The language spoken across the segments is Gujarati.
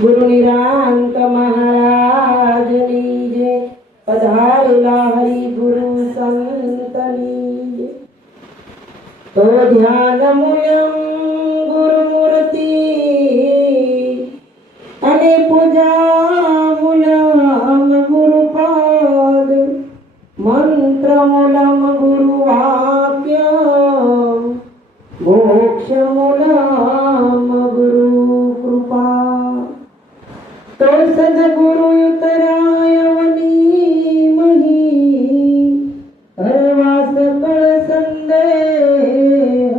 गुरु निरांत महाराज नीजे पधारेला हरि गुरु संतनी जे। तो ध्यान मूल्यम गुरुमूर्ति अने पूजा मूलम गुरुपाद मंत्र मूलम गुरुवाक्य मोक्ष मूलम गुरु कृपा। तो सदगुरु उतराय वनी मही हरवा सकल संदेह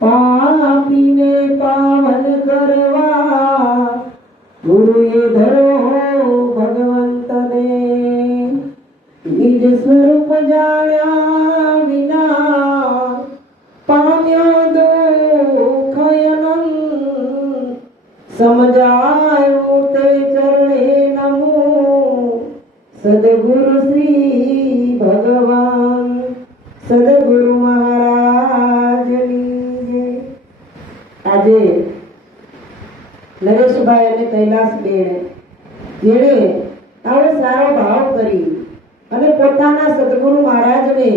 पापी ने पावन करवा गुरुए धरो भगवंत ने। निज स्वरूप जाण्या विना पाम्यो दुख अनंत समझाय ते चरणे नमो सदगुरु श्री भगवान सदगुरु महाराज ની આજે નરેશભાઈ અને કૈલાસબેન જેણે આવો સારો ભાવ કરી અને પોતાના સદગુરુ મહારાજને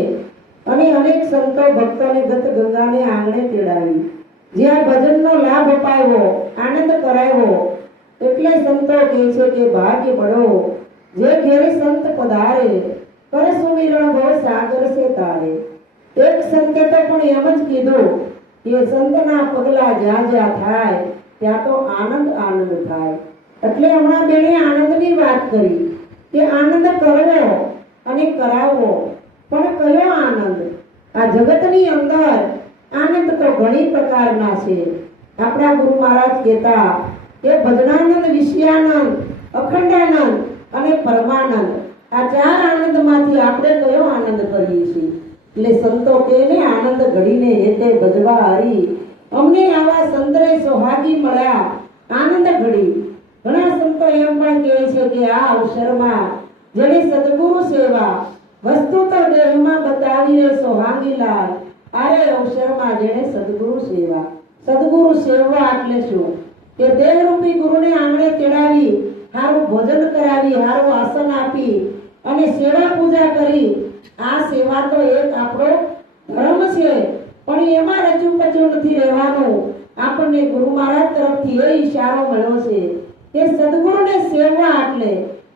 અને અનેક સંતો ભક્તોને ગત ગંગાને આંગણે તેડાવી, જ્યાં ભજનનો લાભ અપાવ્યો, આનંદ કરાવ્યો, એટલે સંતો કહે છે કે ભાગ્ય પડો જે ઘેરે સંત પધારે, કર સુમિરણ ભવ સાગર સે તારે। એક સંતે તો પણ એમ જ કીધું કે સંતના પગલા જ્યાં જ્યાં થાય ત્યાં તો આનંદ આનંદ થાય। એટલે હમણાં બેને આનંદની વાત કરી કે આનંદ કરવો અને કરાવવો, પણ કયો આનંદ? આ જગતની અંદર આનંદ તો ઘણી પ્રકારના છે। આપણા ગુરુ મહારાજ કહેતા કે ભજનાનંદ, વિષયાનંદ, અખંડાનંદ અને પરમાનંદ, આ ચાર આનંદમાંથી આપણે કયો આનંદ કરીએ છીએ? એટલે સંતો કહે ને આનંદ ઘડીને હેતે ભજવા હરી, અમને આવા સંતરે સોહાગી મળ્યા આનંદ ઘડી। ઘણા સંતો એમ પણ કહે છે કે આ અવસરમાં જેની સદગુરુ સેવા વસ્તુ તો દેહમાં બતાવીને સોહાગી લાલ, આરે અવસરમાં જેને સદગુરુ સેવા। સદગુરુ સેવા એટલે શું? કે દેહરૂપી ગુરુને આંગણે તેડાવી, હારું ભોજન કરાવી, હારું આસન આપી અને સેવા પૂજા કરી, આ સેવા તો એક આપણો ધર્મ છે। પણ એમાં રચુ પચુ નથી રહેવાનું। આપણને ગુરુ મહારાજ તરફથી એ ઈશારો મળ્યો છે કે સદગુરુને સેવા એટલે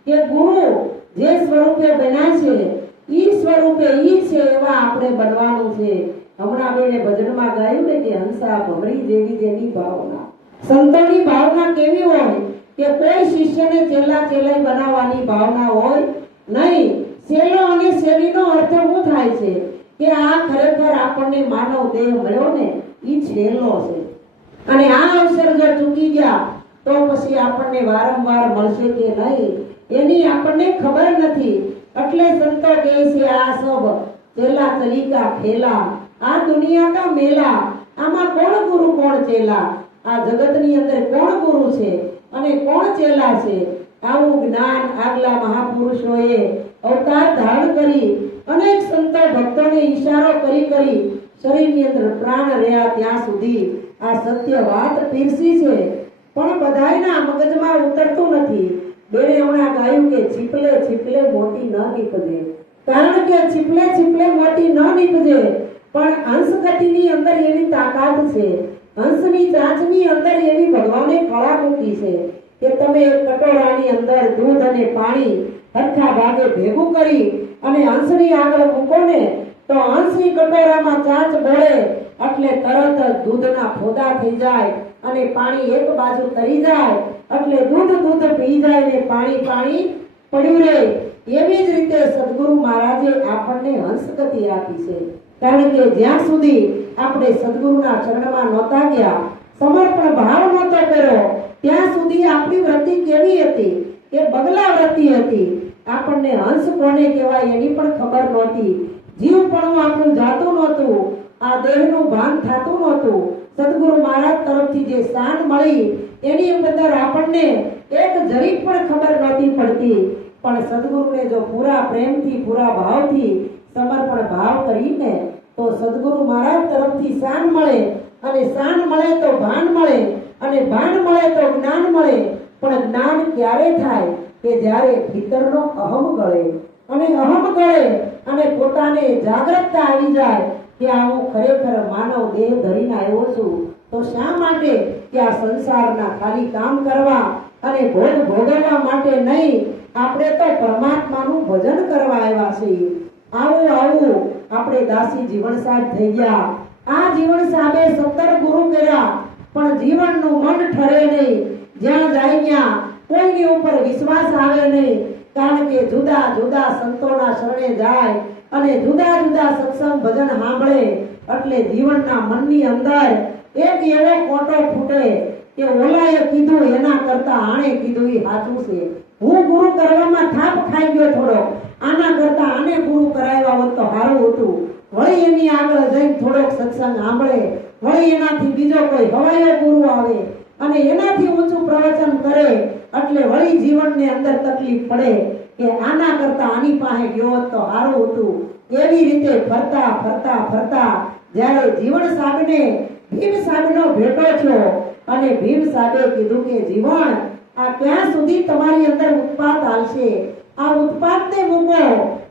કે ગુરુ જે સ્વરૂપે બન્યા છે ઈ સ્વરૂપે ઈ છે એવા આપણે બનવાનું છે। હમણાં બેને ભજનમાં ગાયું ને કે હંસા ભમરી જેવી જેની ભાવના। સંતોની ભાવના કેવી હોય કે કોઈ શિષ્યને ચેલા ચેલાઈ બનાવવાની ભાવના હોય નહીં। સેલો અને સેવીનો અર્થ શું થાય છે કે આ ખરેખર આપણને માનવ દેહ મળ્યો ને ઈ છેલ્લો છે, અને આ અવસર જો ચૂકી ગયા તો પછી આપણને વારંવાર મળશે કે નહીં એની આપણને ખબર નથી। એટલે સંતો કહે છે આ સબ ચેલા ચલીકા ખેલા, આ દુનિયા કા મેલા, આમાં કોણ ગુરુ કોણ ચેલા? આ જગતની અંદર કોણ ગુરુ છે અને કોણ ચેલા છે? આવું જ્ઞાન આગલા મહાપુરુષોએ અવતાર ધારણ કરી અનેક સંતો ભક્તોને ઈશારો કરી કરી શરીરની અંદર પ્રાણ રહ્યા ત્યાં સુધી આ સત્ય વાત પીરસી છે, પણ બધાયના મગજમાં ઉતરતું નથી। બેને હમણાં ગાયું કે છીપલે છીપલે મોટી ન નીપજે, કારણ કે છીપલે છીપલે મોટી ન નીપજે, પણ હંસગતિની અંદર એવી તાકાત છે, હંસની ચાંચની અંદર એવી ભગવાને કળા મૂકી છે કે તમે એક કટોરાની અંદર દૂધ અને પાણી હરખા ભાગે ભેગું કરી અને હંસની આગળ મૂકો ને તો હંસની કટોરામાં ચાંચ બોળે એટલે તરત જ દૂધના ફોદા થઈ જાય અને પાણી એક બાજુ તરી જાય એટલે દૂધ પી જાય ને પાણી પડ્યું રહે। એવી જ રીતે સદગુરુ મહારાજે આપણને હંસગતિ આપી છે, કારણ કે જ્યાં સુધી આપણે સદગુરુના ચરણમાં નહોતા ગયા, સમર્પણ ભાવ નહોતો કર્યો, ત્યાં સુધી આપણી વૃત્તિ કેવી હતી કે બગલા વૃત્તિ હતી। આપણને હંસ કોને કહેવાય એની પણ ખબર નહોતી, જીવપણું આપણું જાતું નહોતું, આ દેહનું ભાન થતું નહોતું। સદગુરુ મહારાજ તરફથી જે શાન મળી એની અંદર આપણને એક જરીક પણ ખબર નહોતી પડતી, પણ સદગુરુને જો પૂરા પ્રેમથી પૂરા ભાવથી સમર્પણ ભાવ કરીને તો સદગુરુ મહારાજ તરફથી શાન મળે અને શાન મળે તો ભાન મળે અને ભાન મળે તો જ્ઞાન મળે, પણ જ્ઞાન ક્યારે થાય કે જ્યારે ભીતરનો અહમ ગળે, અને અહમ ગળે અને પોતાને જાગૃતતા આવી જાય કે આ હું ખરેખર માનવ દેહ ધરીને આવ્યો છું, તો શા માટે કે આ સંસારના ખાલી કામ કરવા અને ભોગ ભોગવવા માટે નહીં, આપણે તો પરમાત્માનું ભજન કરવા આવ્યા છીએ. આવું આવું આપણે દાસી જીવન સાથ થઈ ગયા. આ જીવન સાબે 17 ગુરુ કર્યા, પણ જીવનનું મન ઠરે નહીં. જ્યાં જાય ત્યાં કોઈની ઉપર વિશ્વાસ આવે નહીં, કારણ કે જુદા જુદા સંતોના શરણે જાય અને જુદા જુદા સત્સંગ ભજન સાંભળે, એટલે જીવનના મનની અંદર એક એવો કોટો ફૂટે કે ઓલાએ કીધું એના કરતા આણે કીધું એ સાચું છે. હું ગુરુ કરવામાં થાપ ખાઈ ગયો થોડો, આના કરતા આને ગુરુ કરાવ્યા હોત તો સારું હતું. વળી એની આગળ જઈને થોડોક સત્સંગ સાંભળે, વળી એનાથી બીજો કોઈ હવાયો ગુરુ આવે અને એનાથી ઊંચું પ્રવચન કરે, એટલે વળી જીવનની અંદર તકલીફ પડે કે આના કરતા આની પાસે ગયો હોત તો સારું હતું. એવી રીતે ફરતા ફરતા ફરતા જ્યારે જીવન સાહેબને ભીમ સાહેબનો ભેટો થયો અને ભીમ સાહેબે કીધું કે જીવન, આ ક્યાં સુધી તમારી અંદર ઉત્પાત હાલશે? આ ઉત્પાતને મૂકો,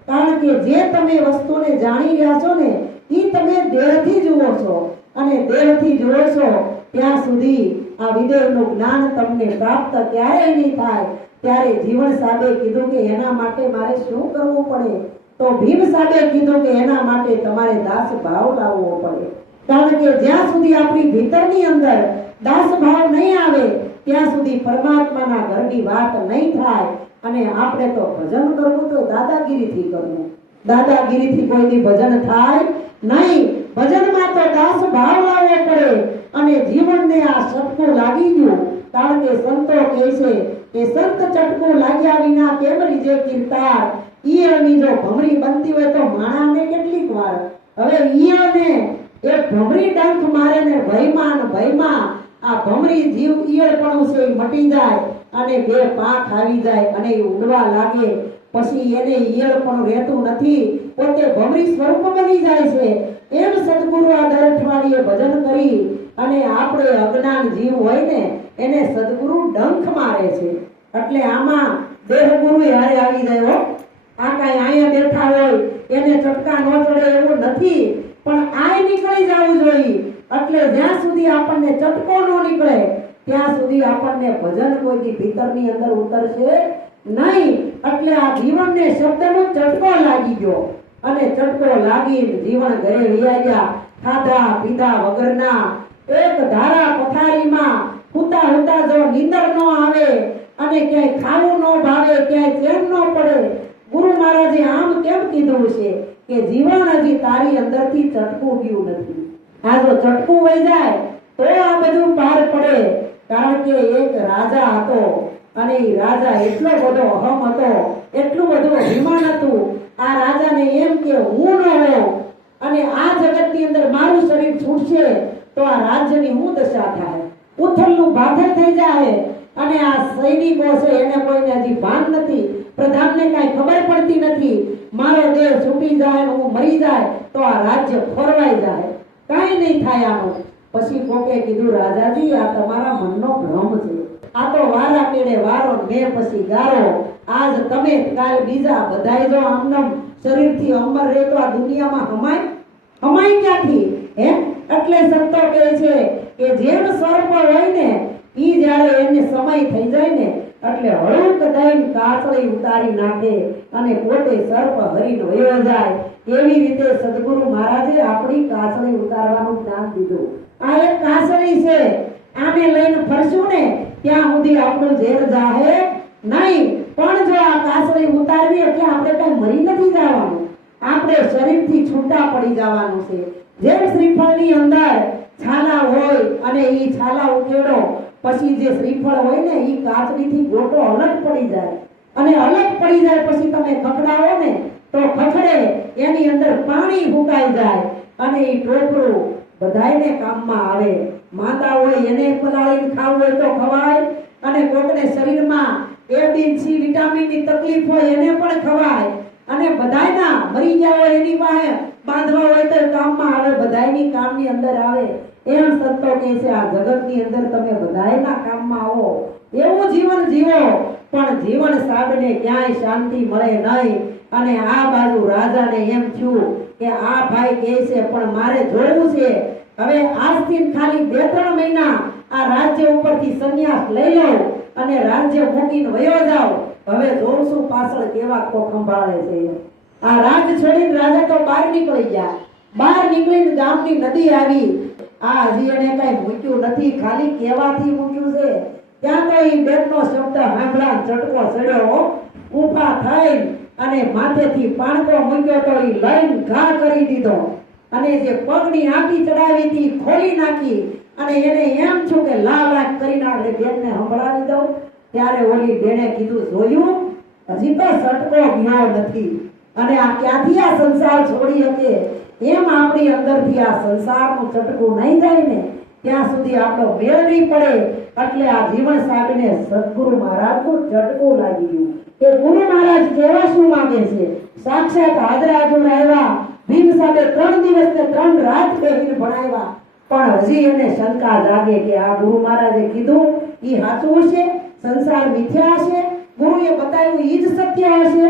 કારણ કે જે તમે વસ્તુને જાણી રહ્યા છો ને એ તમે દેહથી જુઓ છો, અને દેહથી જુઓ છો ત્યાં સુધી આ વિદેહનું જ્ઞાન તમને પ્રાપ્ત ક્યારેય નહીં થાય. ત્યારે જીવન સાહેબે કીધું કે એના માટે મારે શું કરવું પડે? તો ભીમ સાહેબે કીધું કે એના માટે તમારે દાસ ભાવ લાવવો પડે, કારણ કે જ્યાં સુધી આપણી ભીતરની અંદર દાસ ભાવ નહીં આવે ત્યાં સુધી પરમાત્માના ઘરની વાત નહીં થાય. અને આપણે તો ભજન કરવું તો દાદાગીરીથી કરવું, દાદાગીરીથી કોઈની ભજન થાય નહીં. ભજનમાં તો દાસ ભાવ લાવવો પડે. અને જીવનને આ ચટકું લાગી ગયું, કારણ કે સંતો કહે છે કે સંત ચટકું લાગ્યા વિના કેમ રીજે કીર્તાર. ઈયળની જો ભમરી બનતી હોય તો માણાને કેટલીક વાર, હવે ઈયળને એ ભમરી ડંખ મારે ને ભયમાં આ ભમરી જીવ ઈયળપણું છે એ મટી જાય અને બે પાંખ આવી જાય અને એ ઉડવા લાગે, પછી એને ઈયળપણું રહેતું નથી, પોતે ભમરી સ્વરૂપ બની જાય છે. એમ સદગુરુ આ દર અઠવાડિયે ભજન કરી અને આપણે અજ્ઞાન જીવ હોય ને એને સદગુરુ ડંખ મારે છે. એટલે આમાં દેહગુરુ હારે આવી જાય હો. આ કાંઈ અહીંયા બેઠા હોય એને ચટકા ન ચડે એવું નથી, પણ આય નીકળી જવું જોઈએ. એટલે જ્યાં સુધી આપણને ચટકો ન નીકળે ત્યાં સુધી આપણને ભજન કોઈની ભીતરની અંદર ઉતરશે નહીં. એટલે આ જીવનને શબ્દનો ચટકો લાગી ગયો અને ચટકો લાગીને જીવન ઘરે વિયાયા, ખાધા પીધા વગરના એક ધારા પથારીમાં હુતા હુતા જો નીંદર ન આવે અને ક્યાંય ખાવું ન ભાવે, ક્યાંય ચેન ન પડે. ગુરુ મહારાજે આમ કેમ કીધું છે કે જીવન હજી તારી અંદરથી ચટકું ગયું નથી. આ જો ચટકું વહી જાય તો આ બધું પાર પડે. કારણ કે એક રાજા હતો અને એ રાજા એટલો બધો અહમ હતો, એટલું બધું અભિમાન હતું. આ રાજાને એમ કે હું ન હોઉં અને આ જગતની અંદર મારું શરીર છૂટશે તો આ રાજ્યની હું દશા થાય, ઉથલનું બાથલ થઈ જાય. અને આ સૈનિકો છે એને કોઈને હજી ભાન નથી, પ્રધાનને કાંઈ ખબર પડતી નથી, મારો દેહ છૂટી જાય હું મરી જાય તો આ રાજ્ય ખોરવાઈ જાય, કાંઈ નહીં થાય આનું. પછી કોકે કીધું રાજાજી આ તમારા મનનો ભ્રમ છે, આ તો વારા કેડે વારો મેં પછી ગારો. આજ તમે કાલ બીજા, બધાય જો આમનામ શરીરથી અમર રહે તો આ દુનિયામાં હમાય ક્યાંથી હે? એટલે સંતો કહે છે કે જેમ સર્પ હોય ને ઈ જ્યારે એને સમય થઈ જાય ને એટલે હળુક દઈને કાચળી ઉતારી નાખે અને પોતે સર્પ હરીને વયો જાય. એવી રીતે સદગુરુ મહારાજે આપણી કાચળી ઉતારવાનું જ્ઞાન દીધું. આ એક કાચળી છે, આને લઈને ફરશું ને ત્યાં સુધી આપણું ઝેર જાહે નહીં. પણ જો આ કાચળી ઉતારવી એટલે આપણે કઈ મરી નથી જવાનું, આપણે શરીરથી છૂટા પડી જવાનું છે. જેમ શ્રીફળની અંદર છાલા હોય અને ઈ છાલા ઉકેડો પછી જે શ્રીફળ હોય ને ઈ કાચળીથી ગોટો અલગ પડી જાય, અને અલગ પડી જાય પછી તમે ખખડાવો ને તો ખખડે, એની અંદર પાણી ફૂંકાઈ જાય અને ઈ ટોપરું બધાયને કામમાં આવે. માતા હોય એને પલાળીને ખાવું હોય તો ખવાય, અને કોકને શરીરમાં A, B, C વિટામિનની તકલીફ હોય એને પણ ખવાય, અને બધાયના મરી ગયા હોય એની પાસે બાંધવા હોય તો કામમાં આવે, બધાયની કામની અંદર આવે. એમ સંતો કહે છે આ જગતની અંદર તમે બધાયના કામમાં આવો, એવું જીવન જીવો, પણ જીવન સાબને ક્યાંય શાંતિ મળે નહીં. અને આ બાજુ રાજાને એમ થયું કે આ ભાઈ કહે છે પણ મારે જોવું છે, હવે આજથી ખાલી 2-3 મહિના આ રાજ્ય ઉપરથી સંન્યાસ લઈ લઉં અને રાજ્ય મૂકીને વયો જાવ, હવે જોઉં છું પાછળ કેવા કોક સંભાળે છે. આ રાજ છોડીને રાજા તો બહાર નીકળી ગયા. બહાર નીકળીને ગામની નદી આવી. આ હજી એને કઈ મૂક્યું નથી, ખાલી કહેવાથી મૂક્યું છે. ત્યાં તો એ બેનનો શબ્દ સાંભળા ચટકો ચડ્યો, ઊભા થઈ અને માથેથી પાણકો મૂક્યો તો એ લઈને ઘા કરી દીધો અને જે પગની આંટી ચડાવી હતી ખોલી નાખી અને એને એમ છું કે લાખ કરી નાખે બેનને સંભળાવી દઉં. ત્યારે ઓલી બેને કીધું જોયું, હજી તો સટકો ગયો નથી અને આ ક્યાંથી આ સંસાર છોડી શકે. એમ આપણી અંદરથી આ સંસારનું ચટકું નહીં જાય ને ત્યાં સુધી આપણો મેળ નહીં પડે. એટલે આ જીવન સાહેબને સદગુરુ મહારાજનું ચટકું લાગી ગયું કે ગુરુ મહારાજ કેવા શું માંગે છે. સાક્ષાત હાજરા આવ્યા. ભીમ સાહેબે 3 દિવસ ને 3 રાત બેહીને ભણાવ્યા, પણ હજી એને શંકા જાગે કે આ ગુરુ મહારાજે કીધું ઈ સાચું હશે, સંસાર મિથ્યા હશે, ગુરુએ બતાવ્યું ઈ જ સત્ય હશે.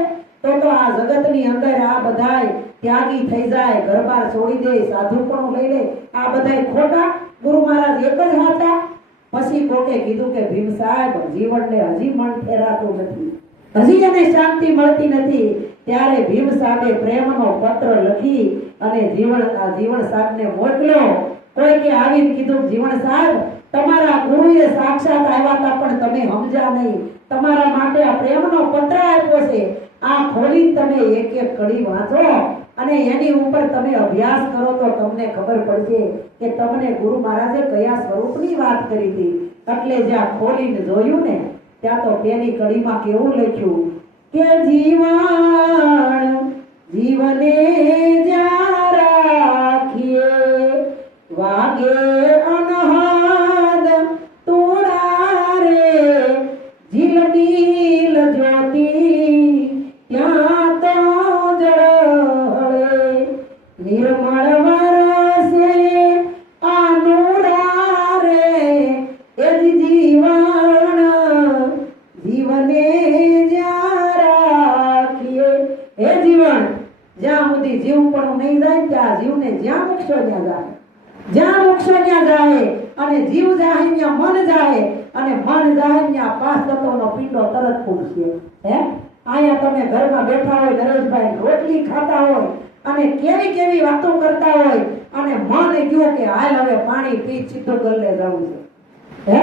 તો આ જગતની અંદર આ બધાય ત્યાગી થઈ જાય, ઘરબાર છોડી દે, સાધુપણું લઈ લે, આ બધાય ખોટા, ગુરુ મહારાજ એક જ હતા. પછી કોકે કીધું કે ભીમ સાહેબ જીવનને હજી મન ફેરાતું નથી, હજી એને શાંતિ મળતી નથી. ત્યારે ભીમ સાહેબે પ્રેમનો પત્ર લખી અને જીવન સાહેબને મોકલ્યો. કોઈકે આવીને કીધું જીવન સાહેબ તમારા ગુરુએ સાક્ષાત આવ્યા હતા પણ તમે સમજ્યા નહીં, તમારા માટે આ પ્રેમનો પત્ર આપ્યો છે, આ ખોલી તમે એક એક કડી વાંચો અને એની ઉપર તમે અભ્યાસ કરો તો તમને ખબર પડશે કે તમને ગુરુ મહારાજે કયા સ્વરૂપની વાત કરી હતી. એટલે જ્યાં ખોલીને જોયું ને ત્યાં તો પેલી કડીમાં કેવું લખ્યું કે જીવને જ્યાં રાખીએ વાગે અનહદ તોરા રે ઝીલમિલ જ્યોતિ ત્યાં તો જળહળે નિર્મળ વરસે આનુરા રે એ જીવન જીવને જ્યાં રાખીએ. હે જીવન, જ્યાં સુધી જીવ પણ નહીં જાય ત્યાં જીવને જ્યાં મોક્ષો ત્યાં જાય, જ્યાં મોક્ષો ત્યાં જાય અને જીવ જાય ત્યાં મન જાય અને મન જાય ત્યાં 5 તત્વોનો પિંડો તરત ફૂટશે. હે અહીંયા તમે ઘરમાં બેઠા હોય નરેશભાઈ, રોટલી ખાતા હોય અને કેવી કેવી વાતો કરતા હોય અને મન ગયું કે હાલ હવે પાણી પી સીધું ગલ્લે જવું છે. હે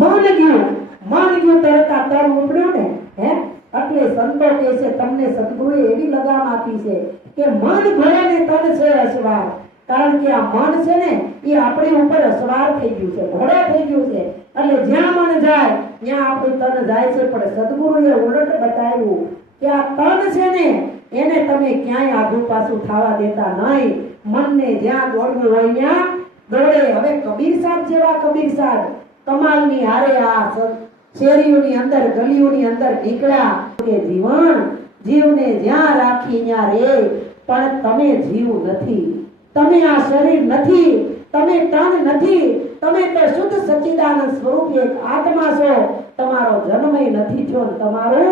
મન ગયું તરત આ તન ઉપડ્યું ને. હે એટલે સંતો કહે છે તમને સદગુરુએ એવી લગામ આપી છે કે મન ઘોડાને તન છે અસવાર. કારણ કે આ મન છે ને એ આપણી ઉપર અસવાર થઈ ગયું છે, ઘોડા થઈ ગયું છે. એટલે જ્યાં મન જાય ત્યાં આપણું તન જાય છે. પણ સદગુરુએ ઉલટ બતાવ્યું કે આ તન છે ને એને તમે ક્યાંય આગુ પાછું થવા દેતા નહીં. મનને જ્યાં દોડવું હોય ત્યાં દોડે. હવે કબીર સાહેબ જેવા કબીર સાહેબ કમાલની હારે આ શેરીઓની અંદર ગલીઓની અંદર નીકળ્યા કે જીવને જ્યાં રાખી ત્યાં રે, પણ તમે જીવ નથી, તમે આ શરીર નથી, તમે તન નથી, તમે તો શુદ્ધ સચ્ચિદાનંદ સ્વરૂપ એક આત્મા છો. તમારો જન્મય નથી થયો, તમારો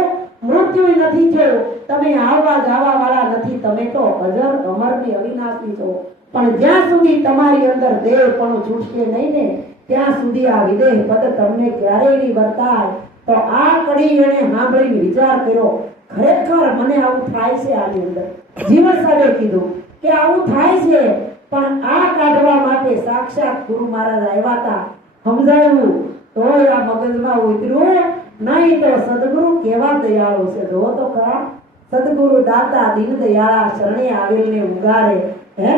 મૃત્યુ નથી થયો, તમે આવવા જવા વાળા નથી, તમે તો અજર અમરની અવિનાશી છો. પણ જ્યાં સુધી તમારી અંદર દેહ પણ છૂટશે નહીં ને ત્યાં સુધી આ વિદેહ પદ તમને ક્યારેય નહીં વર્તાય. તો આ કડી એને સાંભળીને વિચાર કર્યો, ખરેખર મને આવું થાય છે. આની અંદર જીવન સાહેબે કીધું કે આવું થાય છે, પણ આ કાઢવા માટે સાક્ષાત ગુરુ મહારાજ આવ્યા હતા. સમજાયું તોય આ મગજમાં ઉતર્યું નહીં. તો સદગુરુ કેવા દયાળુ છે, જો તો ખરા. સદગુરુ દાતા દીન દયાળા શરણે આવેલને ઉગારે. હે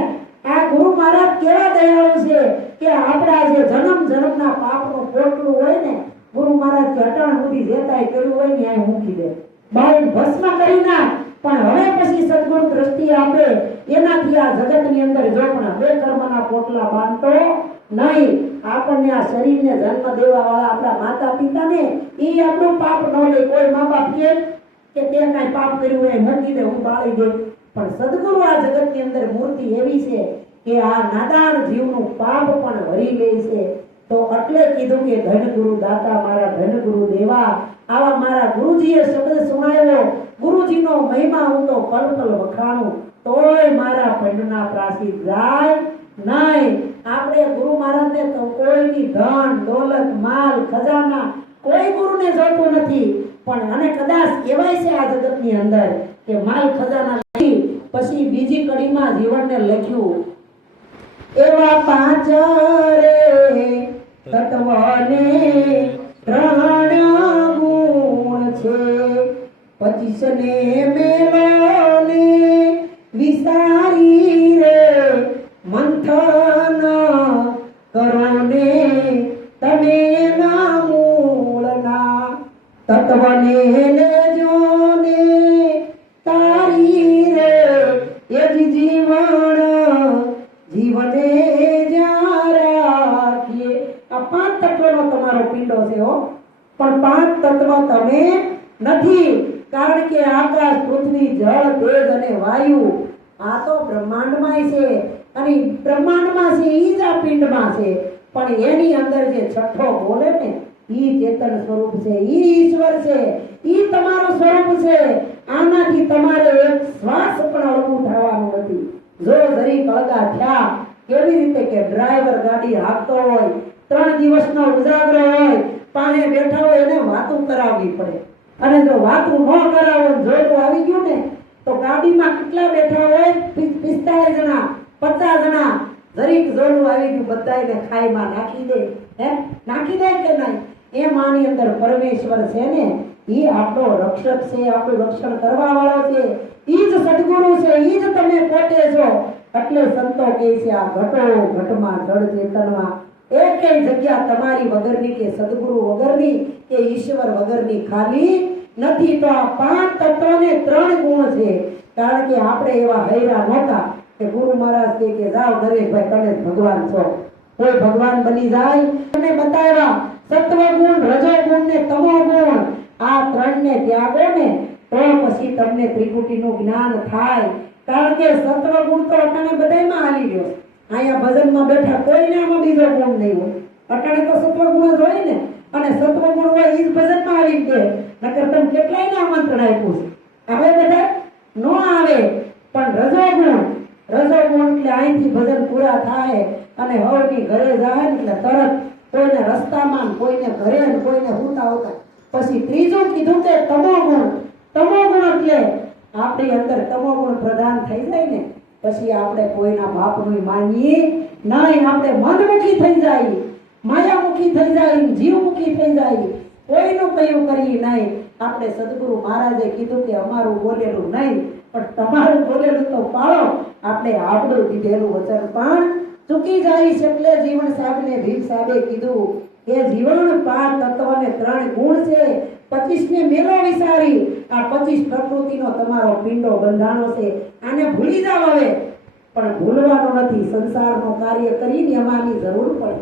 આ ગુરુ મહારાજ કેવા દયાળુ છે કે આપણા જે જન્મના પાપનું પોટલું હોય ને ગુરુ મહારાજ કે અટાણ સુધી જેતાય કર્યું હોય ને આ મૂકી દે, બાળ ભસ્મ કરી નાખ. પણ હવે પછી સદગુરુ દ્રષ્ટિ આપે એનાથી આ જગતની અંદર જો પણ હવે કર્મના પોટલા બાંધતો નહીં. આપણને આ શરીરને જન્મ દેવા વાળા આપણા માતા પિતાને એ આપણું પાપ ન લે. કોઈ મા બાપ કે તે કઈ પાપ કર્યું હોય મૂકી દે, હું બાળી દે. પણ સદગુરુ આ જગતની અંદર મૂર્તિ એવી છે કે આ નાદાન જીવનું પાપ પણ હરી લે છે. તો એટલે કીધું કે ધન ગુરુ દાતા મારા ધન ગુરુ દેવા, આવા મારા ગુરુજીએ શબ્દ સુણાવ્યો. ગુરુજીનો મહિમા હું તો પલ પલ વખાણું, તોય મારા પંડના પ્રાસી જાય નહીં. આપણે ગુરુ મહારાજને તો કોઈની ધન દોલત માલ ખજાના કોઈ ગુરુને જોતું નથી. પણ અને કદાચ કહેવાય છે આ જગતની અંદર કે માલ ખજાના લઈ પછી બીજી કડીમાં જીવનને લખ્યું, એવા પાંચ રે તત્વને ત્રણ ગુણ છે, 25 ને મેલોને વિસારી રે મંથન કરો ને તમે ના મૂળના, તત્વને લેજો ને તારી રે એ જ જીવન જીવને જ્યાં રાખીએ. આ 5 તત્વનો તમારો પિંડો છે હો, પણ 5 તત્વ તમે નથી. કારણ કે આકાશ પૃથ્વી જળ તેજ અને વાયુ આ તો બ્રહ્માંડમાં છે, અને બ્રહ્માંડમાં છે ઈ જ આ પિંડમાં છે. પણ એની અંદર જે છઠ્ઠો બોલે ને ઈ ચેતન સ્વરૂપ છે, ઈ ઈશ્વર છે, ઈ તમારું સ્વરૂપ છે. આનાથી તમારે એક શ્વાસ પણ હળવું થવાનું નથી. જો જરી કળગા થયા, કેવી રીતે કે ડ્રાઈવર ગાડી હાંકતો હોય, 3 દિવસનો ઉજાગરો હોય, પાસે બેઠા હોય એને વાતું કરાવવી પડે. અને જો વાતું ન કરાવો જોડું આવી ગયું ને તો ગાડીમાં કેટલા બેઠા હોય? 45 જણા 50 જણા. જરીક જોડું આવી ગયું બધાને ખાઈમાં નાખી દે. નાખી દે કે નહીં? એ માની અંદર પરમેશ્વર છે ને, ઈ આપણો રક્ષક છે, આપણું રક્ષણ કરવા વાળો છે. ઈ જ સદગુરુ છે, ઈ જ તમે પોતે છો. એટલે સંતો કહે છે આ ઘટો ઘટમાં જળ ચેતનમાં એકેય જગ્યા તમારી વગરની કે સદગુરુ વગરની કે ઈશ્વર વગરની ખાલી નથી. તો આ 5 તત્વને 3 ગુણ છે. કારણ કે આપણે એવા હૈરા નહોતા કે ગુરુ મહારાજ કે જાઓ નરેશભાઈ તમે ભગવાન છો, કોઈ ભગવાન બની જાય. તમે બતાવ્યા સત્વ ગુણ, રજો ગુણ ને તમો ગુણ, આ 3 ને ત્યાગો ને તો પછી તમને ત્રિકુટીનું જ્ઞાન થાય. કારણ કે સત્વ ગુણ તો અટાણે બધાયમાં હાલી ગયો. અહીંયા ભજનમાં બેઠા કોઈને આમાં બીજો ગુણ નહીં હોય. અટાણે તો સત્વ ગુણ જ હોય ને, અને સત્વ ગુણ હોય ઈ જ ભજનમાં આવી ગયે. નકર તમે કેટલાયને આમંત્રણ આપ્યું છે, આવે બધા નો આવે. પણ રજો ગુણ એટલે અહીંથી ભજન પૂરા થાય અને હવની ઘરે જાય એટલે તરત કોઈને રસ્તામાં, કોઈને ઘરે, કોઈને હુતા હોતા. પછી ત્રીજું કીધું કે તમો ગુણ એટલે આપણી અંદર તમો ગુણ પ્રધાન થઈ જાય ને પછી આપણે કોઈના બાપનું માનીએ નહીં. આપણે મનમુખી થઈ જાય, માયામુખી થઈ જાય, જીવમુખી થઈ જાય, કોઈનું કયું કરીએ નહીં. આપણે સદગુરુ મહારાજે કીધું કે અમારું બોલેલું નહીં પણ તમારું બોલેલું તો પાળો. આપણે આપણું દીધેલું વચન પણ ચૂકી જાય છે. એટલે જીવન સાહેબને ભીમ સાહેબે કીધું કે જીવન 5 તત્વ ને 3 ગુણ છે, 25 ને મેલો વિસારી. આ 25 પ્રકૃતિનો તમારો પિંડો બંધાણો છે. આને ભૂલી જાવ હવે, પણ ભૂલવાનો નથી. સંસારનો કાર્ય કરીને અમારી જરૂર પડે,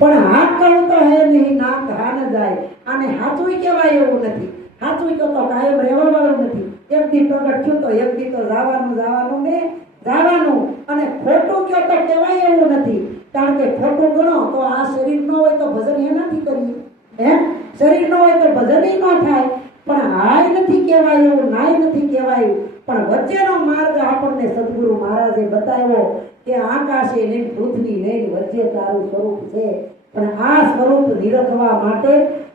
પણ હાથ કહું તો હે નહીં, નાક હા ન જાય. આને હાચું કહેવાય એવું નથી. હાચું તો કાયમ રહેવા વાળું નથી. એક દી પ્રગટ થયું તો એક દી તો જવાનું ને જવાનું. અને ખોટું કયો તો કહેવાય એવું નથી. કારણ કે ખોટું ગણો તો આ શરીર ન હોય તો ભજન એનાથી કરીએ. શરીર ન હોય તો ભજન ન થાય. પણ હાય નથી કહેવાયું, નાય નથી કહેવાયું. પણ વચ્ચેનો માર્ગ આપણને સદગુરુ મહારાજે બતાવ્યો કે આકાશે નહીં, પૃથ્વી નહીં, વચ્ચે તારું સ્વરૂપ છે. પણ આ સ્વરૂપ નિરખવા માટે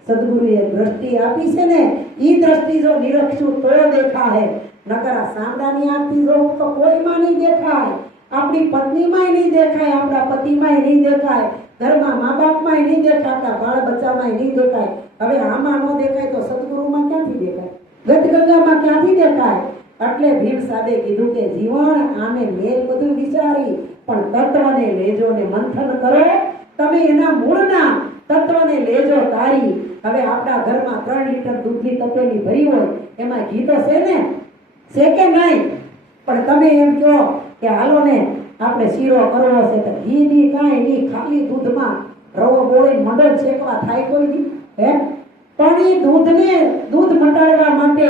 સદગુરુએ દ્રષ્ટિ આપી છે ને, ઈ દ્રષ્ટિ જો નિરખશું તો દેખાય. નકર આ સાંડાની આંખથી જોવું તો કોઈમાં નહીં દેખાય. આપણી પત્નીમાંય નહીં દેખાય, આપણા પતિમાંય નહીં દેખાય, ઘરમાં મા બાપમાંય નહીં દેખાતા, બાળ બચ્ચામાંય નહીં દેખાય. હવે આમાં ન દેખાય તો સદગુરુમાં ક્યાંથી દેખાય? ગતગંગામાં ક્યાંથી દેખાય? એટલે ભીમ સાહેબે કીધું કે જીવન આને મેલ બધું વિચારી પણ તત્વને લેજો ને મંથન કરો. તમે એના મૂળના તત્વને લેજો તારી. હવે આપણા ઘરમાં 3 લીટર દૂધની તપેલી ભરી હોય, એમાં ઘી તો છે ને, છે કે નહીં? પણ તમે એમ કહો કે હાલો ને આપણે શીરો કરવો છે તો ઘી ની કાંઈ નહીં, ખાલી દૂધમાં રવો બોળી મંડળ શેકવા થાય કોઈ દી? પણ એ દૂધ મટાડવા માટે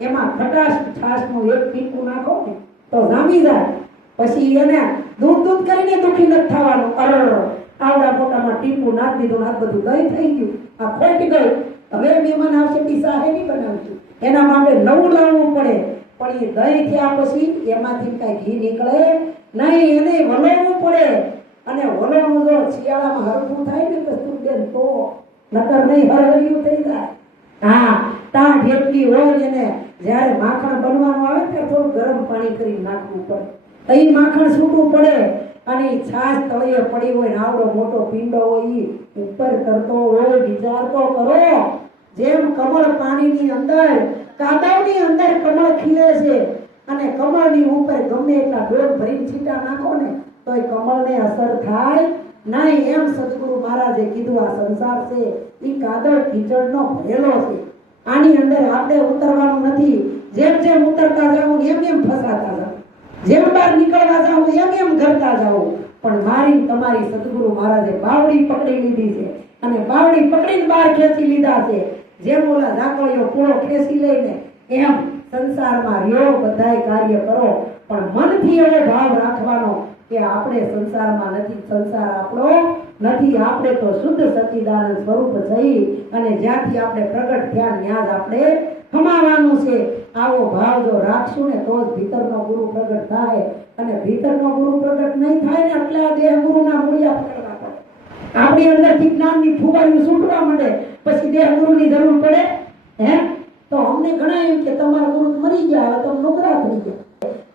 એમાં ખટાશ છાશનું 1 ટીપું નાખો ને તો જામી જાય. પછી એને દૂધ કરીને દુખી નથી થવાનું. આવડા મોટામાં ટીપું નાખી દીધું, આ બધું દહીં થઈ ગયું, આ ફેટી ગયું, હવે મહેમાન આવશે પીસા હે નહીં બનાવશું, એના માટે નવું લાવવું પડે. પણ એ દહીં થયા પછી એમાંથી કઈ ઘી નીકળે નહીં, એને વલોવવું પડે. અને વલોવવું જો શિયાળામાં હરખું થાય ને કસ્તુરબેન તો નકર નહીં હરહરિયું થઈ જાય. હા, તાં જેટલી હોય એને જ્યારે માખણ બનવાનું આવે ત્યારે થોડું ગરમ પાણી કરી નાખવું પડે, તઈ માખણ છૂટવું પડે. અને છાશ તળિયે પડી હોય ને આવડો મોટો પીંડો હોય ઈ ઉપર કરતો હોય, વિચાર તો કરો. જેમ કમળ પાણીની અંદર, કાદવની અંદર કમળ ખીલે છે અને કમળની ઉપર ગમે એટલા ડોલ ભરીને છીટા નાખો ને તો એ કમળને અસર થાય નહીં. એમ સદગુરુ મહારાજે કીધું આ સંસાર છે ઈ કાદવ કીચડનો ભરેલો છે, આની અંદર આપણે ઉતરવાનું નથી. જેમ જેમ ઉતરતા જાવ એમ એમ ફસાતા જાવ, જેમ બહાર નીકળવા જાવ એમ એમ ઘરતા જાવ. પણ મારી તમારી સદગુરુ મહારાજે બાવડી પકડી લીધી છે અને બાવડી પકડીને બહાર ખેંચી લીધા છે. જેમ ઓલા રાખડીઓ પૂળો ખેંચી લઈને એમ સંસારમાં રહ્યો, બધાય કાર્ય કરો, પણ મનથી એવો ભાવ રાખવાનો કે આપણે સંસારમાં નથી, સંસાર આપણો નથી, આપણે તો શુદ્ધ સચ્ચિદાનંદ સ્વરૂપ થઈ અને જ્યાંથી આપણે પ્રગટ થયા ત્યાં જ આપણે કમાવાનું છે. આવો ભાવ જો રાખશું ને તો જ ભીતરનો ગુરુ પ્રગટ થાય. અને ભીતરનો ગુરુ પ્રગટ નહીં થાય ને એટલે આ દેહ ગુરુના મૂળિયા પકડવા પડે. આપણી અંદરથી જ્ઞાનની ફુવારીઓ છૂટવા માંડે, પછી દેહ ગુરુની જરૂર પડે. હે તો અમને ઘણા એમ કે તમારા ગુરુ મરી ગયા, હવે તમે નુકરા થઈ ગયા.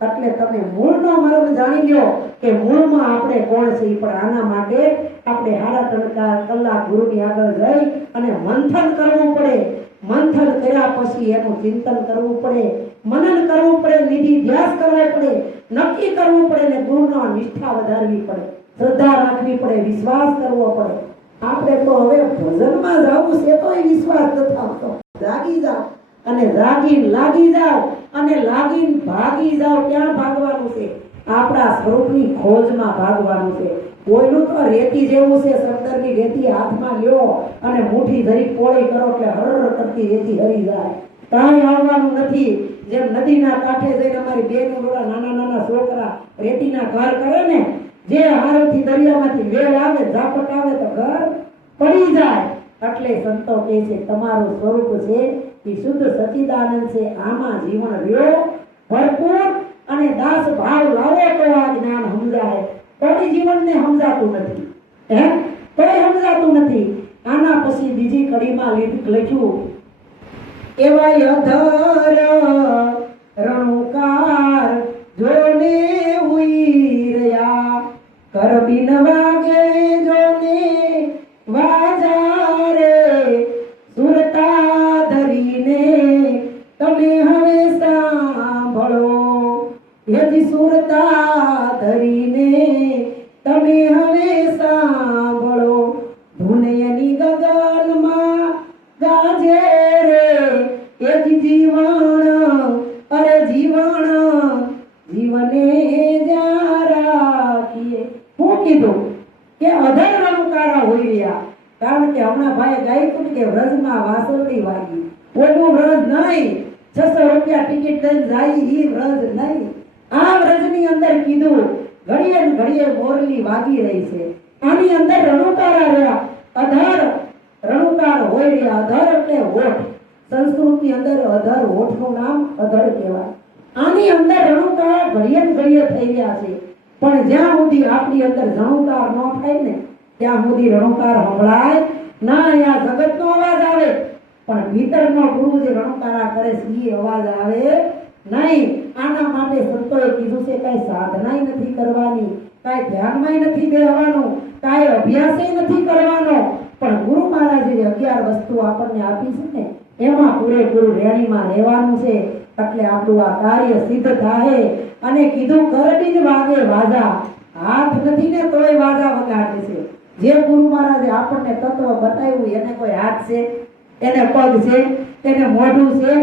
એટલે તમે મૂળનો મર્મ જાણી લ્યો કે મૂળમાં આપણે કોણ છે. પણ આના માટે આપણે 3.5 કલાક ગુરુની આગળ જઈ અને મંથન કરવું પડે. મંથન કર્યા પછી એનું ચિંતન કરવું પડે, મનન કરવું પડે, નિધિ ધ્યાસ કરવો પડે, નક્કી કરવું પડે ને ગુરુનો નિષ્ઠા વધારવી પડે, શ્રદ્ધા રાખવી પડે, વિશ્વાસ કરવો પડે. આપણે તો હવે ભજનમાં જવું છે તો એ વિશ્વાસ નથી આવતો. જાગી જાઓ અને જાગીને લાગી જાઓ અને લાગીને ભાગી જાઓ. ક્યાં ભાગવાનું છે? આપણા સ્વરૂપની ખોજમાં ભાગવાનું છે. કોઈનું તો રેતી જેવું છે, સમંદરની રેતી હાથમાં લ્યો અને મુઠ્ઠી ધરી પોળી કરો એટલે હર કરતી રેતી હરી જાય. કાંઈ આવવાનું નથી. જેમ નદીના કાંઠે જઈને અમારી બેનું ડોળા નાના નાના છોકરા રેતીના ઘર કરે ને, જે હારેથી દરિયામાંથી વેળ આવે, ઝાપટ આવે તો ઘર પડી જાય. એટલે સંતો કહે છે તમારું સ્વરૂપ છે એ શુદ્ધ સચ્ચિદાનંદ છે, આમાં જીવન રહ્યો ભરપૂર અને દાસ ભાવ લાવો તો આ જ્ઞાન સમજાય. કોઈ જીવનને સમજાતું નથી, હે કોઈ સમજાતું નથી. આના પછી બીજી કડીમાં લખ્યું એવા અધર રણુકાર જોને ઉઈ રહ્યા, કર બિન વાગે જોને વાજા રે, સુરતા ધરીને તમે હવે સાંભળો, યજી સુરતા ધરીને તમે હવે સાંભળો, ધુનયની ગગનમાં ગાજે રે યજી જીવન, અરે જીવન જીવને જા રાખીએ. હું કીધું કે અધર રણુકારા હોઈ રહ્યા, કારણ કે હમણાં ભાઈ ગાયું કે વ્રજમાં વાસરડી વાગી, ઓલું વ્રજ નહીં, 600 રૂપિયા ટિકિટ લઈને જાય ઈ વ્રજ નહીં. આ વ્રજની અંદર કીધું ઘડીએ ને ઘડીએ મોરલી વાગી રહી છે. આની અંદર રણુકારા રહ્યા, અધર રણુકાર હોય રહ્યા. અધર એટલે હોઠ, સંસ્કૃતની અંદર અધર હોઠનું નામ અધર કહેવાય. આની અંદર રણુકારા ઘડીએ ને ઘડીએ થઈ રહ્યા છે. પણ જ્યાં સુધી આપણી અંદર રણુકાર ન થાય ને ત્યાં સુધી રણુકાર સંભળાય ના. અહીંયા જગતનો અવાજ આવે પણ ભીતરનો ગુરુ જે રણુકારા કરે છે એ અવાજ આવે નહીં. આના માટે સંતોએ કીધું છે કઈ સાધનાય નથી કરવાની, કઈ ધ્યાનમાં નથી બેહવાનું, કઈ અભ્યાસે નથી કરવાનો, પણ ગુરુ મહારાજે 11 વસ્તુ આપણને આપી છે ને એમાં પૂરેપૂરું રેણીમાં રહેવાનું છે. એટલે આપણું આ કાર્ય સિદ્ધ થાય. અને કીધું કરડીન વાગે વાજા, હાથ નથી ને તોય વાજા વગાડે છે. જે ગુરુ મહારાજે આપણને તત્વ બતાવ્યું એને કોઈ હાથ છે, એને પગ છે, એને મોઢું છે,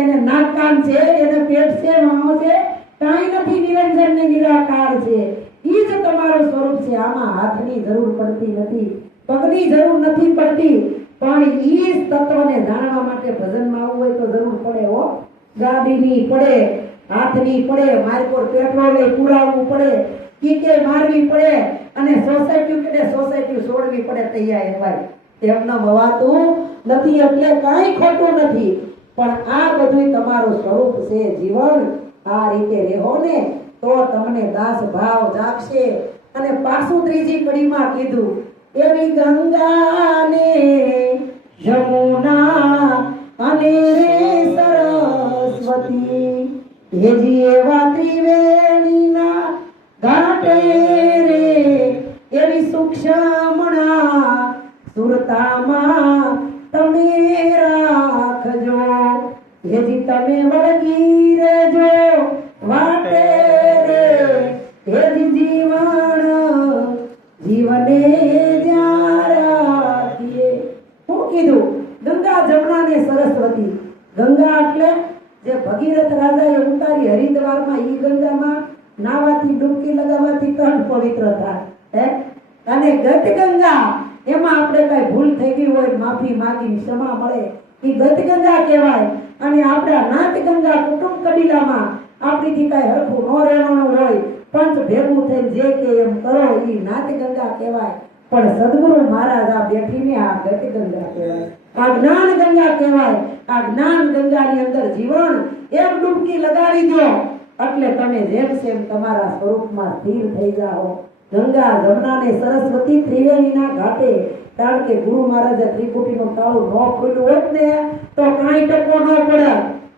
એને નાક કાન છે, એને પેટ છે, મામો છે, કાંઈ નથી. નિરંજન ને નિરાકાર છે. ઈ જ તમારું સ્વરૂપ છે. આમાં હાથની જરૂર પડતી નથી, પગની જરૂર નથી પડતી, પણ ઈ જ તત્વને જાણવા માટે ભજનમાં આવવું હોય તો જરૂર પડે. હો, ગાડીની પડે, હાથની પડે, માર્ગ પર પેટ્રોલ પુરાવવું પડે, કે મારવી પડે અને સોસાયટી છોડવી પડે તૈયાર ભાઈ તેમનો મવાતું નથી એટલે કાંઈ ખોટું નથી પણ આ બધું તમારું સ્વરૂપ છે જીવન આ રીતે રહેવો ને તો તમને દાસ ભાવ જાગશે અને પાછું ત્રીજી કડીમાં કીધું એવી ગંગાને યમુના અને રે સરસ્વતી હેજી એવા ત્રિવેણીના ઘાટે રે એવી સૂક્ષ્મણા સુરતામાં તમે રાખજો હેજી તમે વળગી રહેજો વાટે રે હેજી જીવને જ્યાં રાખીએ શું કીધું ગંગા જમુના ને સરસ્વતી ગંગા એટલે જે ભગીરથ રાજાએ ઉતારી હરિદ્વારમાં ઈ ગંગામાં નાવાથી ડૂબકી લગાવવાથી તન પવિત્ર થાય હે અને ગત ગંગા એમાં આપણે કઈ ભૂલ થઈ ગઈ હોય માફી માંગી ક્ષમા મળે ઈ ગત ગંગા કહેવાય અને આપણા નાત ગંગા કુટુંબ કબીલામાં આપણીથી કઈ હરખું ન રહેવાનું હોય પંચ ભેગું થઈને જે કે એમ કરો ઈ નાત ગંગા કહેવાય પણ સદગુરુ મહારાજ આ બેઠીને આ ગત ગંગા કહેવાય આ જ્ઞાન ગંગા કહેવાય આ જ્ઞાન ગંગાની અંદર જીવન એક ડૂબકી લગાડી દો એટલે તમે જેમ સેમ તમારા સ્વરૂપમાં સ્થિર થઈ જાઓ ગંગા જમુના ને સરસ્વતી ત્રિવેણીના ઘાટે કારણ કે ગુરુ મહારાજે ત્રિકુટીનું તાળું ન ખોલ્યું હોત ને તો કાંઈ ટકો ન પડે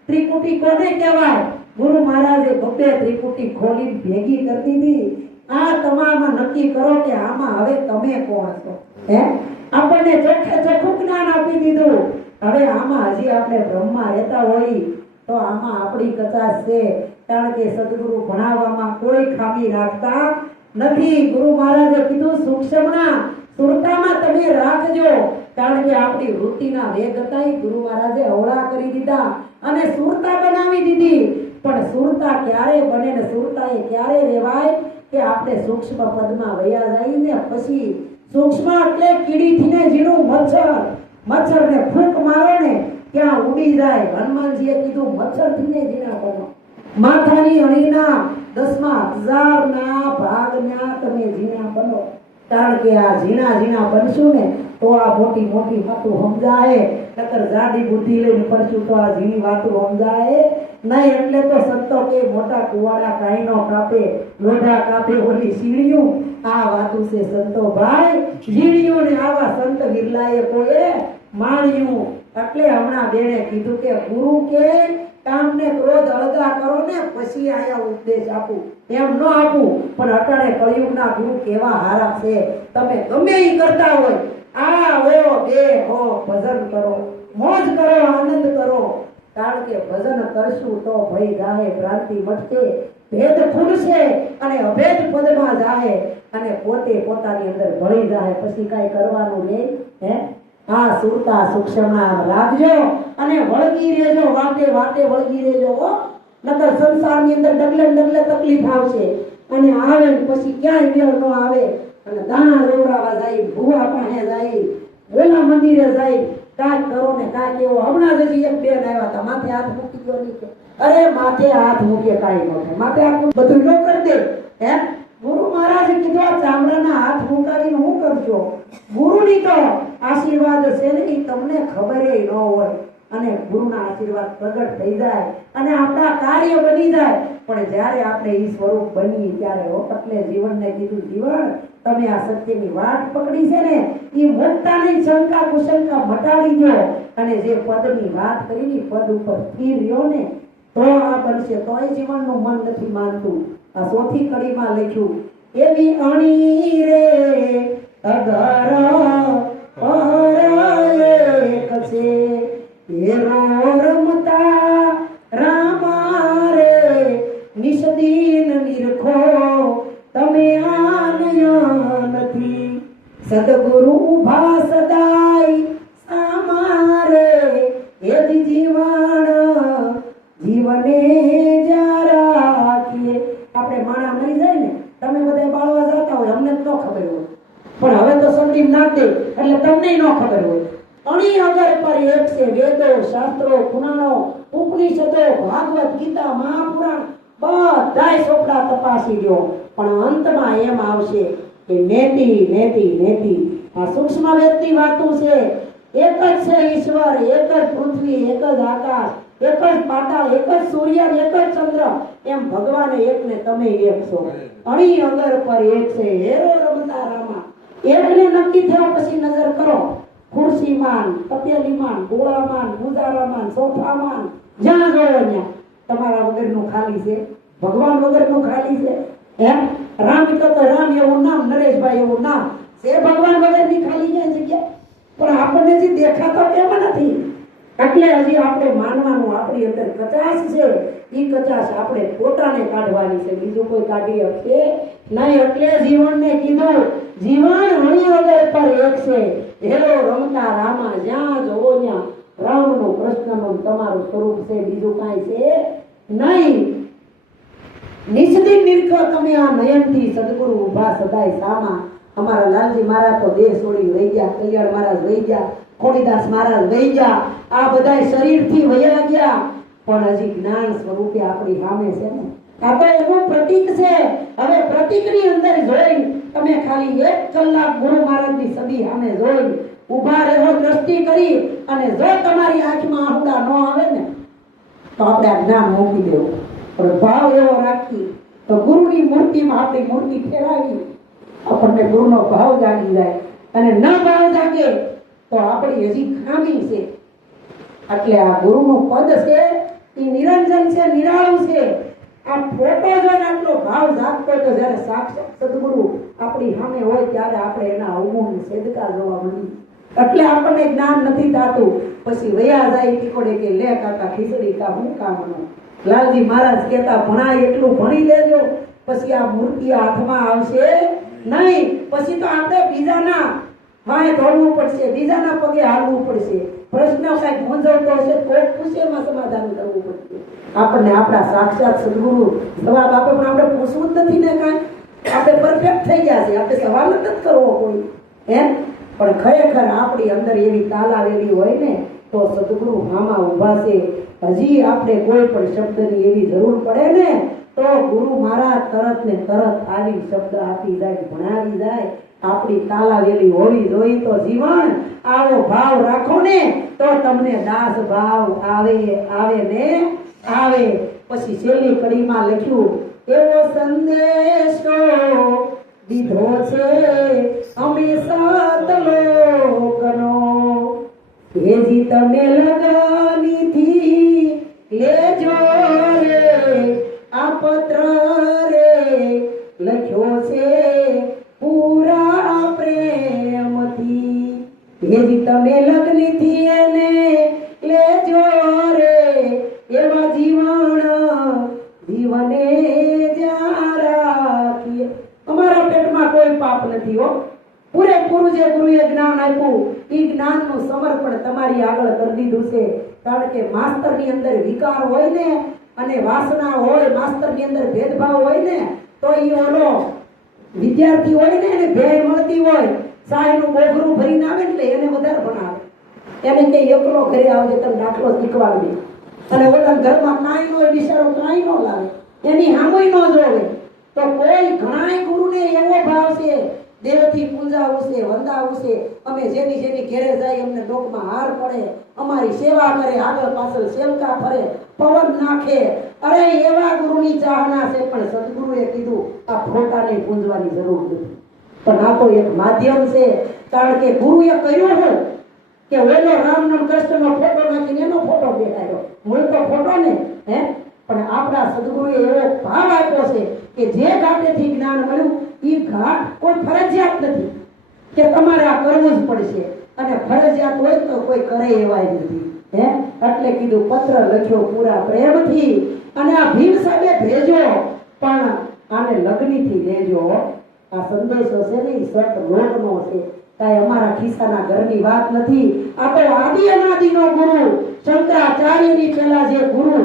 ત્રિકુટી કોને કહેવાય ગુરુ મહારાજે બબ્બે ત્રિકુટી ખોલી ભેગી કરતી હતી આ તમામ નક્કી કરો કે આમાં હવે તમે કોણ છો હે આપણને ચોખ્ખે ચોખ્ખું જ્ઞાન આપી દીધું હવે આમાં હજી આપણે બ્રહ્મા રહેતા હોય તો આમાં આપણી કચાશ છે કારણ કે સદગુરુ ભણાવવામાં કોઈ ખામી રાખતા નથી ગુરુ મહારાજે કીધું સૂક્ષ્મના સુરતામાં તમે રાખજો કારણ કે આપણી વૃત્તિના વેગ હતા ગુરુ મહારાજે અવળા કરી દીધા અને સુરતા બનાવી દીધી પણ સુરતા ક્યારે બને ને સુરતા એ ક્યારે રહેવાય કે આપણે સૂક્ષ્મ પદમાં વયા જાય ને પછી સૂક્ષ્મ એટલે કીડીથી ને ઝીણું મચ્છરને ફૂંક મારો ને ક્યાં ઉડી જાય હનુમાનજીએ કીધું મચ્છરથી ને ઝીણા બનો માથાની અણીના 10,000ના ભાગના તમે ઝીણા બનો કારણ કે આ ઝીણા બનશું ને તો આ મોટી વાતો સમજાય નકર જાડી બુદ્ધિ લઈને પડશું તો આ ઝીણી વાતો સમજાય નહીં એટલે તો સંતો કે મોટા કુવાડા કાઈ નો કાપે લોઢા કાપે ઓલી સીડીયું આ વાતું છે સંતો ભાઈ ઝીણીયું ને આવા સંત વિરલાએ કોઈએ માણ્યું એટલે હમણાં બેને કીધું કે ગુરુ કે કામને ક્રોધ અળગા કરો ને પછી આયા ઉપદેશ આપું એમ ન આપું પણ અટાણે કળિયુગના ગુરુ કેવા હારા છે તમે ગમે ઈ કરતા હોય આ હો બે હો ભજન કરો મોજ કરો આનંદ કરો કારણ કે ભજન કરશું તો ભય જાહે ભ્રાંતિ મટકે ભેદ ખુલશે અને અભેદ પદમાં જાહે અને પોતે પોતાની અંદર ભળી જાહે પછી કાઈ કરવાનું રે હે આ સુરતા સૂક્ષ્મના રાખજો અને વળગી રહેજો વાટે વળગી રહેજો હો નકર સંસારની અંદર ડગલે તકલીફ આવશે અને આવે પછી ક્યાંય મેળ ન આવે અને દાણા રોવડાવા જાય ભૂવા પાસે જાય બોલા મંદિરે જાય કાંઈક કરો ને કાંઈક એવો હમણાં જ એક બેન આવ્યા હતા માથે હાથ મૂકી ગયો નહીં અરે માથે હાથ મૂકે કાંઈ ન થાય માથે હાથ બધું ન કરી દે હે ગુરુ મહારાજે કીધું આ ચામડાના હાથ મુકાવીને હું કરજો ગુરુની તો આશીર્વાદ છે ને તમને ખબર ન હોય અને ગુરુના આશીર્વાદ પ્રગટ થઈ જાય અને આપણા કાર્ય બની જાય પણ જ્યારે આપણે ઈ સ્વરૂપ બની ત્યારે એટલે જીવનને કીધું જીવન તમે આ સત્યની વાટ પકડી છે ને ઈ મુક્તાની શંકા કુશંકા મટાડી દો અને જે પદની વાત કરી પદ ઉપર સ્થિર રહ્યો ને તો આ બનશે તોય જીવનનું મન નથી માનતું આ ચોથી કડીમાં લખ્યું એવી અણી રે અગર કસે એરો રમતા રામા રે નિષદીન નિરખો તમે આનયા નથી સદગુરુ ઉભા સદાય સામારે એ જીવને જા રાખીએ આપણે માણા મરી જાય ને તમે બધા બાળવા જતા હોય અમને તો ખબર હોય પણ હવે તો સંદીપ નાખ દે એટલે તમને ન ખબર હોય અણી અગર પર એક છે વેદો શાસ્ત્રો પુરાણો ઉપનિષદો ભાગવત ગીતા મહાપુરાણ બધાય ચોપડા તપાસી લ્યો, પણ અંતમાં એમ આવશે કે નેતિ નેતિ નેતિ. આ સૂક્ષ્મ વેદની વાતો છે. એક જ છે ઈશ્વર, એક જ પૃથ્વી, એક જ આકાશ, એક જ પાતાળ, એક જ સૂર્ય, એક જ ચંદ્ર. એમ ભગવાન એક ને તમે એક છો. અણી અગર પર એક છે, હેરો રમતા રામા. એકને નક્કી થયો પછી નજર કરો. ખુરશીમાન, તપેલીમાન, ગોળામાન, મુજારામાન, સોફામાન, જ્યાં જોવો ત્યાં તમારા વગરનું ખાલી છે, ભગવાન વગરનું ખાલી છે. એમ રામ તો રામ એવું નામ, નરેશભાઈ એવું નામ છે, ભગવાન વગરની ખાલી ક્યાં જગ્યા? પણ આપણને જે દેખાતો કેમ નથી. એટલે હજી આપણે માનવાનું આપણી અંદર કચાશ છે. એ કચાશ આપણે પોતાને કાઢવાની છે, બીજું કોઈ કાઢી શકશે નહીં. એટલે જીવનને કીધું જીવન હણી વગર પર એક છે, હેલો રમતા રામા. જ્યાં જોવો ત્યાં રામનું, કૃષ્ણનું તમારું સ્વરૂપ છે, બીજું કાંઈ છે નહીં. નિષ્દિન નિરખો તમે આ નયનથી સદગુરુ ઉભા સદાય સામા. અમારા લાલજી મહારાજ તો દેહ છોડી વહી ગયા, કલ્યાણ મહારાજ વહી ગયા, ખોડીદાસ મહારાજ વહી ગયા, આ બધા શરીરથી વયા ગયા, પણ હજી જ્ઞાન સ્વરૂપે આપણી સામે છે ને. આ તો એનું પ્રતીક છે. હવે પ્રતીકની અંદર જોઈ તમે ખાલી 1 કલાક ગુરુ મહારાજની છબી સામે જોઈ ઊભા રહો, દ્રષ્ટિ કરી, અને જો તમારી આંખમાં આહુડા ન આવે ને તો આપણે આ જ્ઞાન મૂકી દેવું. પણ ભાવ એવો રાખી તો ગુરુની મૂર્તિમાં આપણી મૂર્તિ ફેરાવી, આપણને ગુરુનો ભાવ જાગી જાય. અને ન ભાવ જાગે તો આપણી હજી ખામી છે. એટલે આ ગુરુનું પદ છે એ નિરંજન છે, નિરાળું છે. આ ફોટો જોઈને આટલો ભાવ જાગતો તો જ્યારે સાક્ષાત સદગુરુ આપણી સામે હોય ત્યારે આપણે એના અવગુણ સેદકા જોવા મળીએ. એટલે આપણને જ્ઞાન નથી થતું. પછી વયા જાય ટીકોડે કે લે કાકા ખીચડી કા હું કામનો. લાલજી મહારાજ કહેતા ભણાય એટલું ભણી લેજો, પછી આ મૂર્તિ હાથમાં આવશે નહીં. પછી તો આપણે બીજાના વાંહે દોડવું પડશે, બીજાના પગે હાલવું પડશે. પ્રશ્ન કઈક મૂંઝવતો હશે કોઈ પૂછે એમાં સમાધાન કરવું પડશે. આપણને આપણા સાક્ષાત સદગુરુ જવાબ આપે, પણ આપણે પૂછવું જ નથી ને કાંઈ. આપણે પરફેક્ટ થઈ ગયા છે, આપણે સવાલ જ કરવો કોઈ એમ. પણ ખરેખર આપણી અંદર એવી તાલાવેલી હોય ને તો સદગુરુ હામાં ઊભા છે. હજી આપણે કોઈ પણ શબ્દની એવી જરૂર પડે ને તો ગુરુ મહારાજ તરત ને તરત આવી શબ્દ આપી જાય, ભણાવી જાય. આપણી તાલાવેલી હોવી જોઈએ. તો જીવન આવો ભાવ રાખો ને તો તમને દાસ ભાવ આવે ને આવે. પછી છેલ્લી કડીમાં લખ્યું, એવો સંદેશો દીધો છે અમે સાત લોકનો, હેજી તમે લગાનીથી લેજો રે આ પત્ર રે, લખ્યો છે પૂરા પ્રેમથી. હેજી તમે લગ્નથી એને લેજો રે એવા જીવને જ્યાં રાખીએ. અમારા પેટમાં કોઈ પાપ નથી હો. પૂરેપૂરું જે ગુરુએ જ્ઞાન આપ્યું એ જ્ઞાનનું સમર્પણ તમારી આગળ કરી દીધું છે. કારણ કે માસ્તરની અંદર વિકાર હોય ને અને વાસના હોય, માસ્તરની અંદર ભેદભાવ હોય ને તો એ ઓલો વિદ્યાર્થી હોય ને એને ભેળ મળતી હોય, સાહેબનું બોઘરું ભરીને આવે એટલે એને વધારે ભણાવે. એને કે એકલો ઘરે આવજે તમે દાખલો શીખવાડજે. અને ઓલા ઘરમાં કાંઈ ન હોય, બિચારો કાંઈ ન લાવે, એની હામુય ન જોવે. તો કોઈ ઘણાય ગુરુને એવો ભાવ છે, દેવથી પૂજાવું છે, વંદાવું છે. અમે જેની ઘેરે જાય અમને ડોકમાં હાર પડે, અમારી સેવા કરે, આગળ પાછળ સેવકા ફરે, પવન નાખે. અરે એવા ગુરુની ચાહના છે. પણ સદગુરુએ કીધું આ ફોટાને પૂંજવાની જરૂર નથી. પણ આ તો એક માધ્યમ છે. કારણ કે ગુરુએ કહ્યું હોય કે ઓલો રામનો કૃષ્ણનો ફોટો નાખીને એનો ફોટો દેખાડ્યો, મૂળ તો ફોટો ને હે. પણ આપણા સદગુરુએ એવો ભાવ આપ્યો છે કે જે ઘાટેથી જ્ઞાન મળ્યું એ ઘાટ કોઈ ફરજિયાત નથી કે તમારે આ કરવું જ પડશે, અને ફરજિયાત હોય તો કોઈ કરે એવાય નથી હે. એટલે કીધું પત્ર લખ્યો પૂરા પ્રેમથી, અને આ ભીમ સાહેબે ભેજો પણ આને લગ્નથી લેજો. આ સંદેશો છે ને સત લોકનો છે, કાંઈ અમારા ખિસ્સાના ઘરની વાત નથી. આ તો આદિ અનાદિનો ગુરુ શંકરાચાર્યની પહેલા જે ગુરુ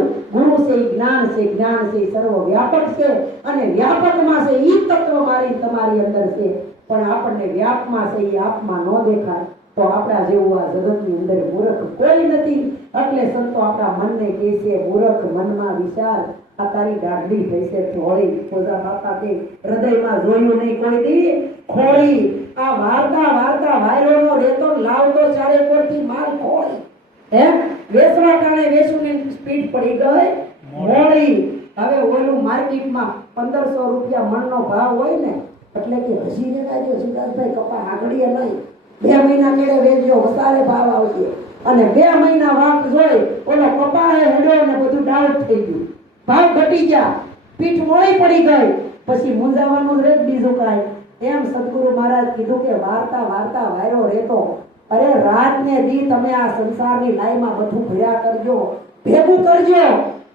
છે એ જ્ઞાન છે, જ્ઞાન છે સર્વ વ્યાપક છે, અને વ્યાપકમાં છે ઈ તત્વ મારી તમારી અંદર છે. પણ આપણને વ્યાપમાં છે એ આપમાં ન દેખાય. તો આપણા જેવું આ જગતની અંદર મૂર્ખ કોઈ નથી. એટલે સંતો આપણા મનને કહે છે મૂર્ખ મનમાં વિચાર આ તારી દાઢી થઈ છે થોડી ખોજા બાપા કે હૃદયમાં જોયું નહીં કોઈ દી ખોળી આ વાર્તા વાર્તા વાયરોનો રેતો લાવતો ચારે કોરથી માલ ખોળી હે વેસવા ટાણે વેસુની સ્પીડ પડી ગઈ મોડી હવે ઓલું માર્કેટમાં 1500 રૂપિયા મણનો ભાવ હોય ને એટલે કે હજી રેગાજો સુદાસભાઈ કપા આગળીએ નહીં 2 મહિના મેળે વેચજો વધારે ભાવ આવશે અને 2 મહિના વાક જોઈ ઓલો કપાએ હેડ્યો ને બધું ડાઉટ થઈ ગયું ભાવ ઘટી ગયા પીઠ મોડી પડી ગઈ પછી મૂંઝાવાનું જ રહે બીજું કાંઈ એમ સદગુરુ મહારાજ કીધું કે વાર્તા વાર્તા વાયરો રહેતો અરે રાત ને દી તમે આ સંસારની લાઈમાં બધું ભર્યા કરજો ભેગું કરજો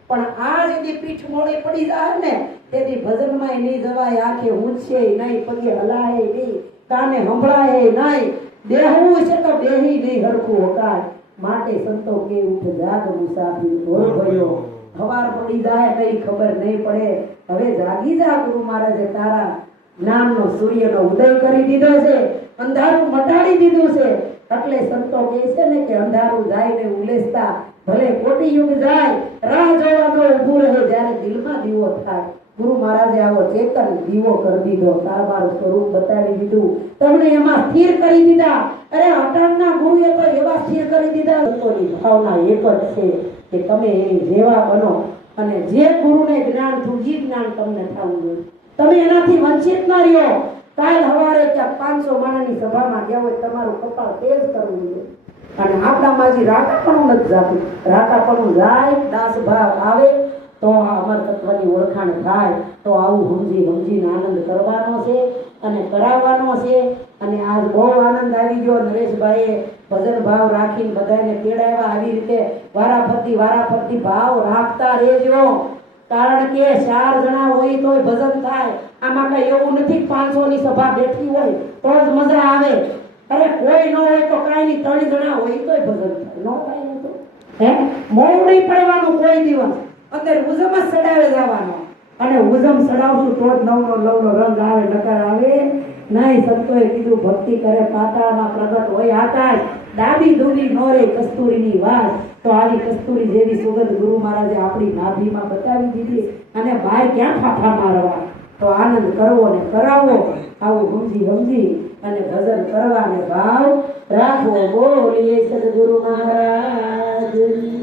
પણ આ જેથી પીઠ મોડી પડી જાય ને તેથી ભજનમાં નહીં જવાય આંખે ઊંચે નહીં પગે હલાય નહીં કાને સંભળાય નહીં દેહવું છે તો દેહી નહીં હરખું હકાય માટે સંતો કે ઉઠ જાગ મુસાફિર ઢોર ભર્યો હવાર પડી જાય કઈ ખબર નહીં પડે હવે જાગી જા ગુરુ મહારાજે તારા જ્ઞાનનો સૂર્યનો ઉદય કરી દીધો છે અંધારું મટાડી દીધું છે એટલે સંતો કહે છે ને કે અંધારું જાય ને ઉલેસતા ભલે કોટી યુગ જાય રાહ જોવાનો ઊભું રહે જ્યારે દિલમાં દીવો થાય ગુરુ મહારાજે આવો ચેતન દીવો કરી દીધો તારું સ્વરૂપ બતાવી દીધું તમને એમાં સ્થિર કરી દીધા અરે અટણના ગુરુએ તો એવા સ્થિર કરી દીધા સંતોની ભાવના એક જ છે કે તમે એની જેવા બનો અને જે ગુરુને જ્ઞાન થયું જ્ઞાન તમને થવું જોઈએ તમે એનાથી વંચિત ના રહ્યો કાલ સવારે ક્યાંક 500 માણસની સભામાં ગયા હોય તમારું કપાળ તેજ કરવું જોઈએ અને આપણામાં જે રાકાપણું નથી જાતું રાકાપણું જાય દાસ ભાવ આવે તો આ અમર તત્વની ઓળખાણ થાય તો આવું સમજીને આનંદ કરવાનો છે અને કરાવવાનો છે અને આજ બહુ આનંદ આવી ગયો નરેશભાઈએ ભજન ભાવ રાખીને બધાને તેડાવ્યા આવી રીતે વારાફરતી ભાવ રાખતા રહેજો કારણ કે 4 જણા હોય તોય ભજન થાય આમાં કઈ એવું નથી 500 ની સભા બેઠી હોય તો જ મજા આવે અરે કોઈ ન હોય તો કાંઈ નહીં 3 જણા હોય તોય ભજન થાય ન થાય તો હે મોડું નહીં પડવાનું કોઈ દિવસ અંદર ઉજમ જ સડાવે જવાનો અને ઉજમ સડાવશું તો જ નવનો રંગ આવે નકાર આવે નહીં સંતોએ કીધું ભક્તિ કરે પાતાળમાં પ્રગટ હોય આકાશ ડાબી દૂબી નોરે કસ્તુરીની વાત તો આવી કસ્તુરી જેવી સુગંધ ગુરુ મહારાજે આપણી નાભીમાં બતાવી દીધી અને બહાર ક્યાં ફાફા મારવા તો આનંદ કરવો ને કરાવવો આવું સમજી અને ભજન કરવાને ભાવ રાખવો બોલીએ સદગુરુ મહારાજ